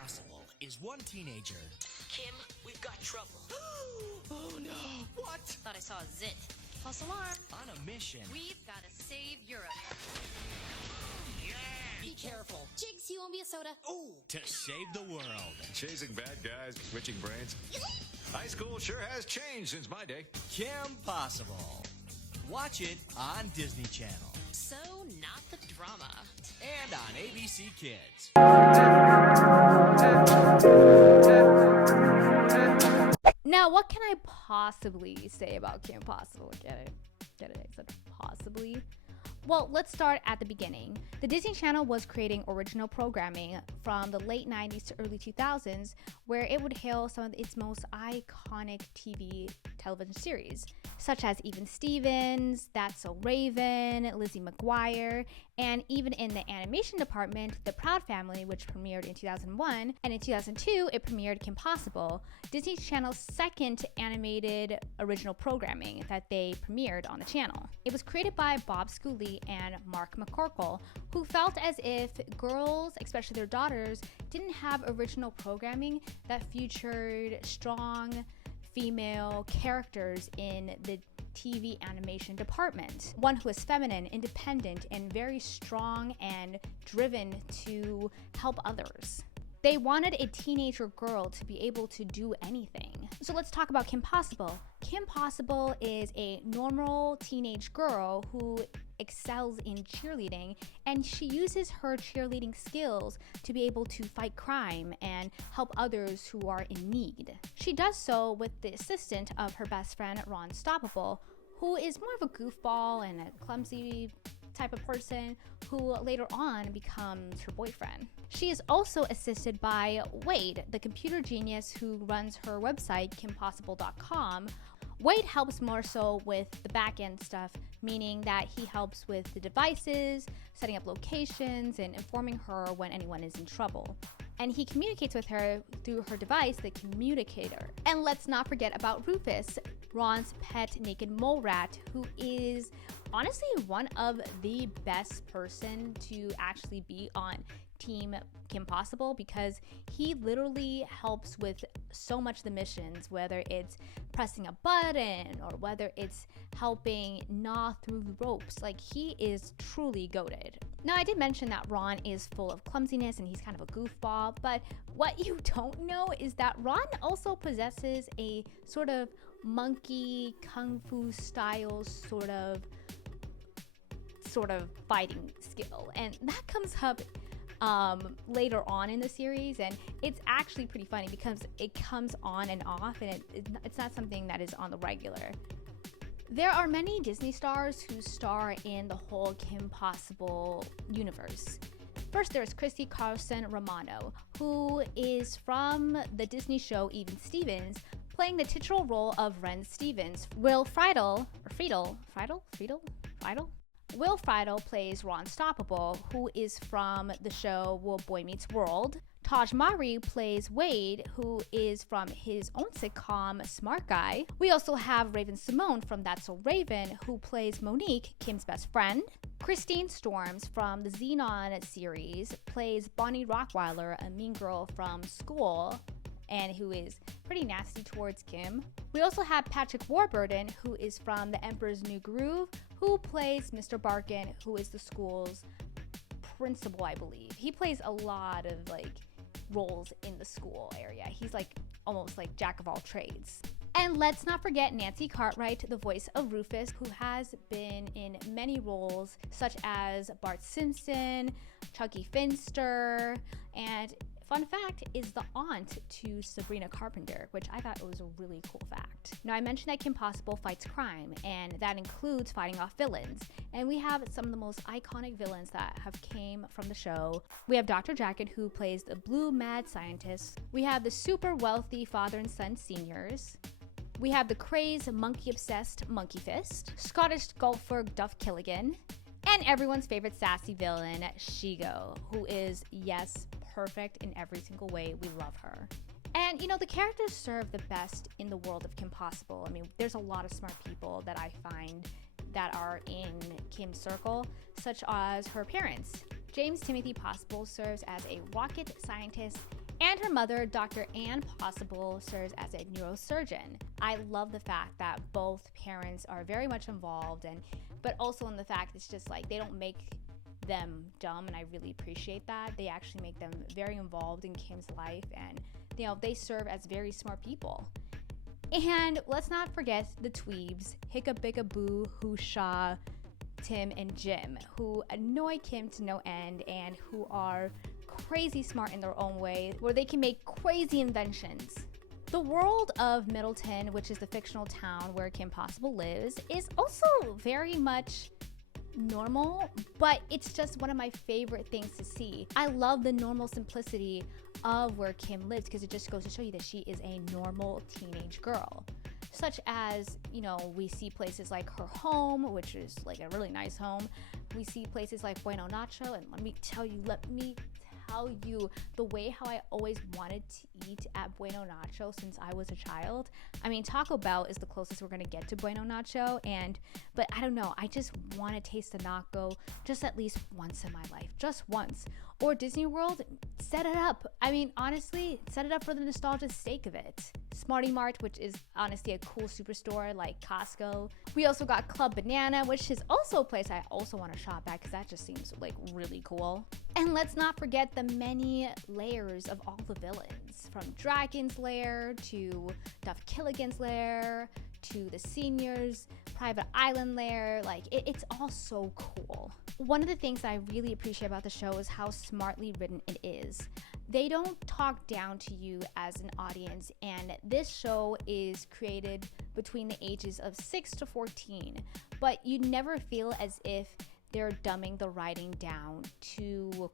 Possible is one teenager. Kim, we've got trouble. Oh no, what? Thought I saw a zit. False alarm. On a mission. We've got to save Europe. Be careful. Jigs, you owe me a soda. Ooh. To save the world. Chasing bad guys, switching brains. High school sure has changed since my day. Kim Possible. Watch it on Disney Channel. So not the drama. And on ABC Kids. Now, what can I possibly say about Kim Possible? Get it? I said possibly. Well, let's start at the beginning. The Disney Channel was creating original programming from the late 90s to early 2000s, where it would hail some of its most iconic television series, such as Even Stevens, That's So Raven, Lizzie McGuire, and even in the animation department, The Proud Family, which premiered in 2001, and in 2002, it premiered Kim Possible, Disney Channel's second animated original programming that they premiered on the channel. It was created by Bob Schooley and Mark McCorkle, who felt as if girls, especially their daughters, didn't have original programming that featured strong female characters in the TV animation department. One who is feminine, independent, and very strong and driven to help others. They wanted a teenager girl to be able to do anything. So let's talk about Kim Possible. Kim Possible is a normal teenage girl who excels in cheerleading, and she uses her cheerleading skills to be able to fight crime and help others who are in need. She does so with the assistance of her best friend, Ron Stoppable, who is more of a goofball and a clumsy type of person who later on becomes her boyfriend. She is also assisted by Wade, the computer genius who runs her website, kimpossible.com. Wade helps more so with the back-end stuff, meaning that he helps with the devices, setting up locations, and informing her when anyone is in trouble. And he communicates with her through her device, the communicator. And let's not forget about Rufus, Ron's pet naked mole rat, who is honestly one of the best person to actually be on Team Kim Possible, because he literally helps with so much of the missions, whether it's pressing a button or whether it's helping gnaw through the ropes. Like, he is truly goated. Now, I did mention that Ron is full of clumsiness and he's kind of a goofball, but what you don't know is that Ron also possesses a sort of monkey kung fu style sort of fighting skill, and that comes up later on in the series, and it's actually pretty funny because it comes on and off, and it's not something that is on the regular. There are many Disney stars who star in the whole Kim Possible universe. First, there's Christy Carlson Romano, who is from the Disney show Even Stevens, playing the titular role of Ren Stevens. Will Friedle plays Ron Stoppable, who is from the show Boy Meets World. Taj Mahari plays Wade, who is from his own sitcom, Smart Guy. We also have Raven Simone from That's So Raven, who plays Monique, Kim's best friend. Christine Storms from the Xenon series plays Bonnie Rockweiler, a mean girl from school, and who is pretty nasty towards Kim. We also have Patrick Warburton, who is from The Emperor's New Groove, who plays Mr. Barkin, who is the school's principal, I believe. He plays a lot of roles in the school area. He's almost like jack of all trades. And let's not forget Nancy Cartwright, the voice of Rufus, who has been in many roles such as Bart Simpson, Chucky Finster, and fun fact, is the aunt to Sabrina Carpenter, which I thought was a really cool fact. Now, I mentioned that Kim Possible fights crime, and that includes fighting off villains. And we have some of the most iconic villains that have came from the show. We have Dr. Jacket, who plays the blue mad scientist. We have the super wealthy father and son seniors. We have the crazed monkey-obsessed Monkey Fist, Scottish golfer Duff Killigan, and everyone's favorite sassy villain, Shigo, who is, yes, perfect in every single way. We love her. And, the characters serve the best in the world of Kim Possible. I mean, there's a lot of smart people that I find that are in Kim's circle, such as her parents. James Timothy Possible serves as a rocket scientist And her mother, Dr. Ann Possible, serves as a neurosurgeon. I love the fact that both parents are very much involved, but also in the fact it's just like they don't make them dumb, and I really appreciate that. They actually make them very involved in Kim's life, and they serve as very smart people. And let's not forget the Tweebs, Hiccup Bicka Boo, Hoosha, Tim, and Jim, who annoy Kim to no end and who are crazy smart in their own way, where they can make crazy inventions. The world of Middleton, which is the fictional town where Kim Possible lives, is also very much normal, but it's just one of my favorite things to see. I love the normal simplicity of where Kim lives because it just goes to show you that she is a normal teenage girl. Such as, we see places like her home, which is like a really nice home. We see places like Bueno Nacho, and let me tell you, the way how I always wanted to eat at Bueno Nacho since I was a child. I mean, Taco Bell is the closest we're gonna get to Bueno Nacho, but I don't know, I just want to taste the nacho just at least once in my life, just once. Or Disney World, set it up. I mean, honestly, set it up for the nostalgia sake of it. Smarty Mart, which is honestly a cool superstore like Costco. We also got Club Banana, which is also a place I also want to shop at because that just seems like really cool. And let's not forget the many layers of all the villains, from Dragon's Lair to Duff Killigan's Lair to the Seniors, Private Island Lair. Like, it's all so cool. One of the things I really appreciate about the show is how smartly written it is. They don't talk down to you as an audience, and this show is created between the ages of 6 to 14, but you never feel as if they're dumbing the writing down to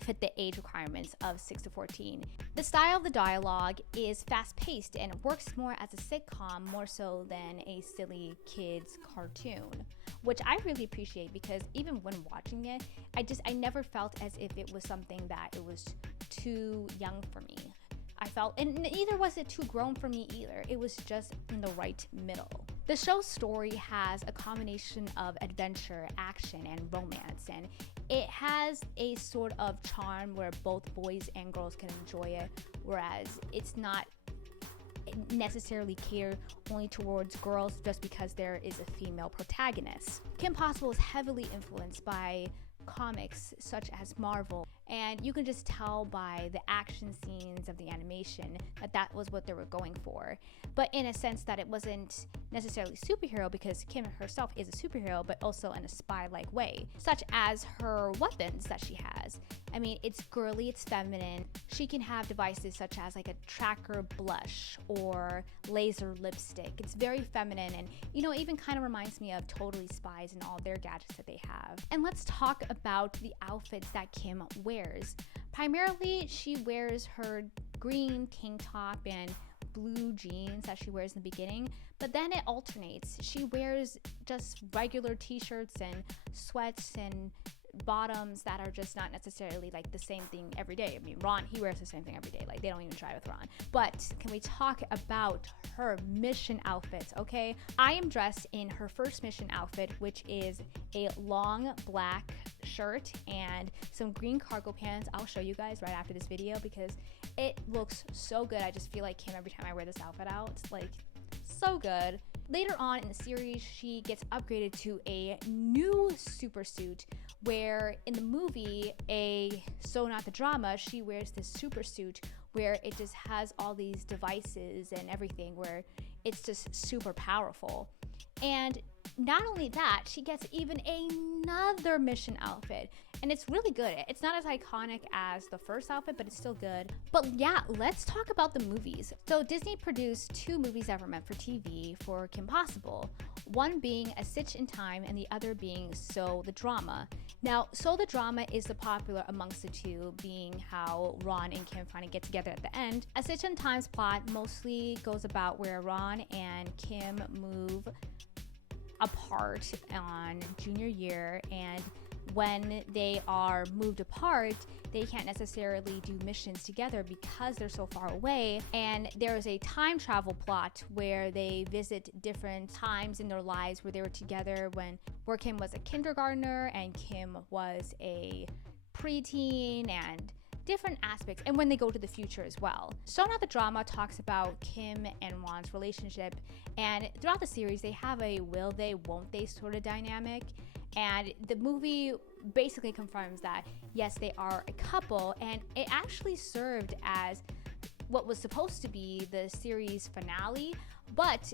fit the age requirements of 6 to 14. The style of the dialogue is fast-paced and works more as a sitcom more so than a silly kids cartoon, which I really appreciate because even when watching it, I never felt as if it was something that it was too young for me. I felt, and neither was it too grown for me either. It was just in the right middle. The show's story has a combination of adventure, action, and romance, and it has a sort of charm where both boys and girls can enjoy it, whereas it's not necessarily catered only towards girls just because there is a female protagonist. Kim Possible is heavily influenced by comics such as Marvel, and you can just tell by the action scenes of the animation that was what they were going for, but in a sense that it wasn't necessarily superhero because Kim herself is a superhero, but also in a spy-like way, such as her weapons that she has. I mean, it's girly, it's feminine. She can have devices such as like a tracker blush or laser lipstick. It's very feminine, and even kind of reminds me of Totally Spies and all their gadgets that they have. And let's talk about the outfits that Kim wears. Primarily, she wears her green tank top and blue jeans that she wears in the beginning, but then it alternates. She wears just regular t-shirts and sweats and bottoms that are just not necessarily like the same thing every day. I mean, Ron, he wears the same thing every day. Like, they don't even try with Ron. But can we talk about her mission outfits, okay? I am dressed in her first mission outfit, which is a long black shirt and some green cargo pants. I'll show you guys right after this video because it looks so good. I just feel like Kim every time I wear this outfit out. It's like so good. Later on in the series, she gets upgraded to a new super suit where in the movie, So Not the Drama, she wears this super suit where it just has all these devices and everything where it's just super powerful. And not only that, she gets even another mission outfit, and it's really good. It's not as iconic as the first outfit, but it's still good. But yeah, let's talk about the movies. So Disney produced 2 movies that were meant for TV for Kim Possible, one being A Stitch in Time and the other being So the Drama. Now, So the Drama is the popular amongst the two, being how Ron and Kim finally get together at the end. A Stitch in Time's plot mostly goes about where Ron and Kim move apart on junior year, and when they are moved apart, they can't necessarily do missions together because they're so far away. And there is a time travel plot where they visit different times in their lives where they were together where Kim was a kindergartner and Kim was a preteen, and different aspects, and when they go to the future as well. So Not the Drama talks about Kim and Ron's relationship, and throughout the series they have a will they, won't they sort of dynamic, and the movie basically confirms that yes, they are a couple, and it actually served as what was supposed to be the series finale, but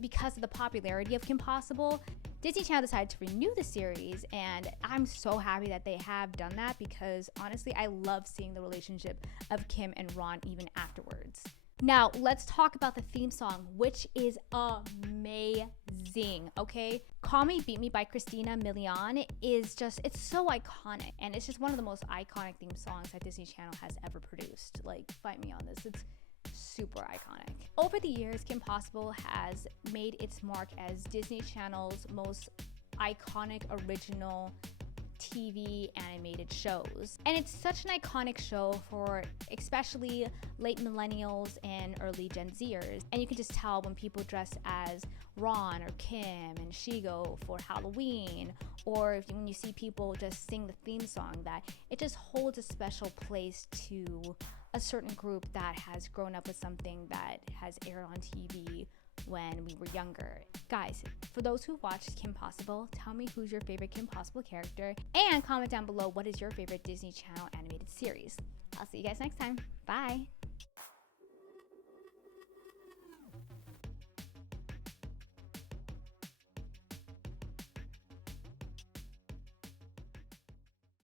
because of the popularity of Kim Possible, Disney Channel decided to renew the series, and I'm so happy that they have done that because honestly, I love seeing the relationship of Kim and Ron even afterwards. Now, let's talk about the theme song, which is amazing, okay? Call Me, Beat Me by Christina Milian is just, it's so iconic, and it's just one of the most iconic theme songs that Disney Channel has ever produced. Like, fight me on this. It's super iconic. Over the years, Kim Possible has made its mark as Disney Channel's most iconic original TV animated shows. And it's such an iconic show for especially late millennials and early Gen Zers. And you can just tell when people dress as Ron or Kim and Shigo for Halloween, or when you see people just sing the theme song, that it just holds a special place to a certain group that has grown up with something that has aired on TV when we were younger. Guys, for those who watched Kim Possible, tell me who's your favorite Kim Possible character, and comment down below what is your favorite Disney Channel animated series. I'll see you guys next time. Bye!